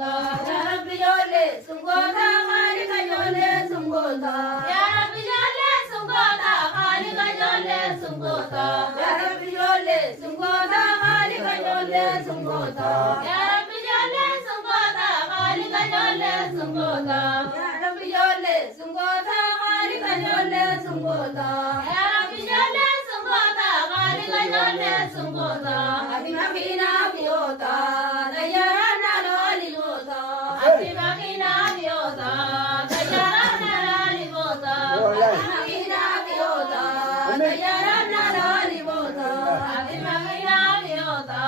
Ya Rabbi jolle sungota khaliqa jolle sungota Ya Rabbi jolle sungota khaliqa jolle sungota Ya Rabbi jolle sungota khaliqa jolle sungota Ya Rabbi jolle sungota khaliqa jolle sungota Ya Rabbi jolle sungota khaliqa jolle sungota Ya Rabbi jolle sungota khaliqa jolle sungota Ati makina biota dayarana loliyota Ati makina biota dayarana loliyota Ati makina biota dayarana loliyota Ati makina biota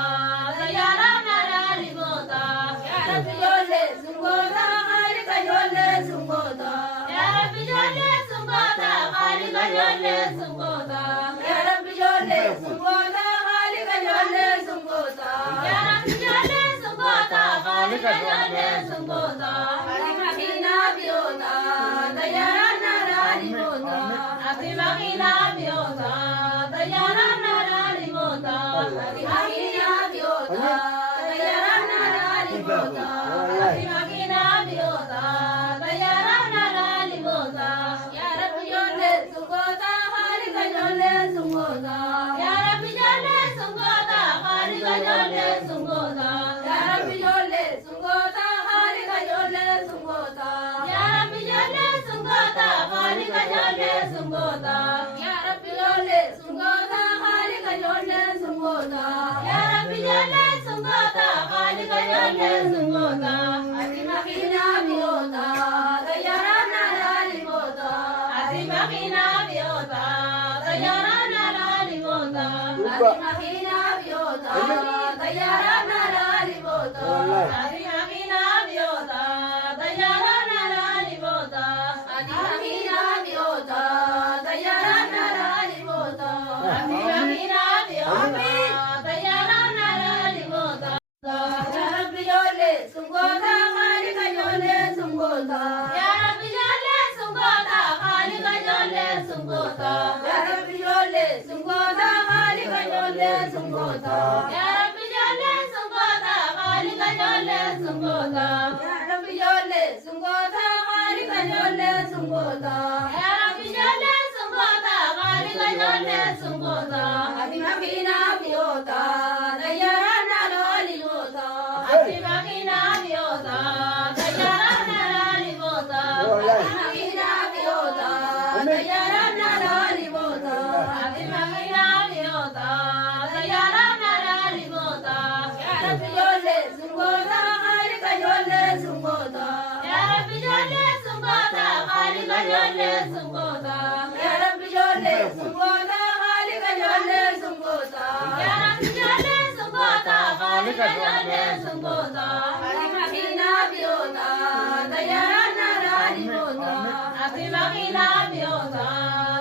dayarana loliyota Ya Rabbi jolle sungota khaliqa jolle sungota Ya Rabbi jolle sungota khaliqa jolle sungota Ya Rabbi jolle sungota khaliqa jolle sungota Ya Rabbi jolle sungota khaliqa jolle sungota Ati makina biota dayarana loliyota Ati makina biota dayarana loliyota Ati makina biota dayarana loliyota Ati makina biota dayarana loliyota Ya Rabbi jolle sungota khaliqa jolle sungota Ya Rabbi jolle sungota khaliqa jolle sungota Ya Rabbi jolle sungota khaliqa jolle sungota Ya Rabbi jolle sungota khaliqa jolle sungota Ya Rabbi jolle sungota khaliqa jolle sungota Ya Rabbi jolle sungota khaliqa jolle sungota Ati makina biota dayarana loliyota Ati makina biota dayarana loliyota Ati makina biota dayarana loliyota Ati makina biota dayarana loliyota Ati makina biota dayarana loliyota Ati makina biota dayarana loliyota Ya Rabbi jolle sungota khaliqa jolle sungota Ya Rabbi jolle sungota khaliqa jolle sungota Ya Rabbi jolle sungota khaliqa jolle sungota Ya Rabbi jolle sungota khaliqa jolle sungota Ya Rabbi jolle sungota khaliqa jolle sungota Ya Rabbi jolle sungota khaliqa jolle sungota Ati makina biota dayarana loliyota Ati makina biota dayarana loliyota Ati makina biota dayarana loliyota Ati makina biota dayarana loliyota Ya Rabbi jolle sungota khaliqa jolle sungota Ya Rabbi jolle sungota khaliqa jolle sungota Ya Rabbi jolle sungota khaliqa jolle sungota Ya Rabbi jolle sungota khaliqa jolle sungota Ati makina biota dayarana loliyota Ati makina biota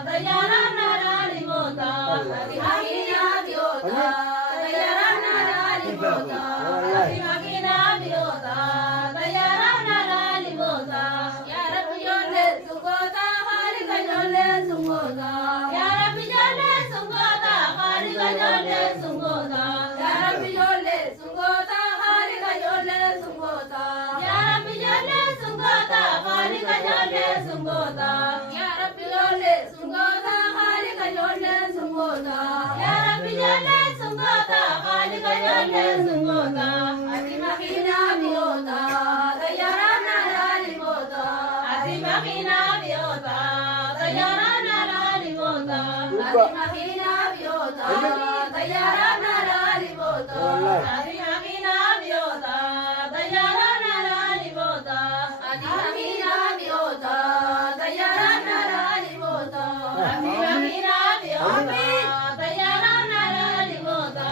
dayarana loliyota Ati makina biota dayarana loliyota Ati makina biota dayarana loliyota Ya Rabbi jolle sungota khaliqa jolle sungota Ya Rabbi jolle sungota khaliqa jolle sungota Ya Rabbi jolle sungota khaliqa jolle sungota Ya Rabbi jolle sungota khaliqa jolle sungota Ya Rabbi jolle sungota khaliqa jolle sungota Ya Rabbi jolle sungota khaliqa jolle sungota Ati makina biota dayarana loliyota Ati makina biota dayarana loliyota Ati makina biota dayarana loliyota Ati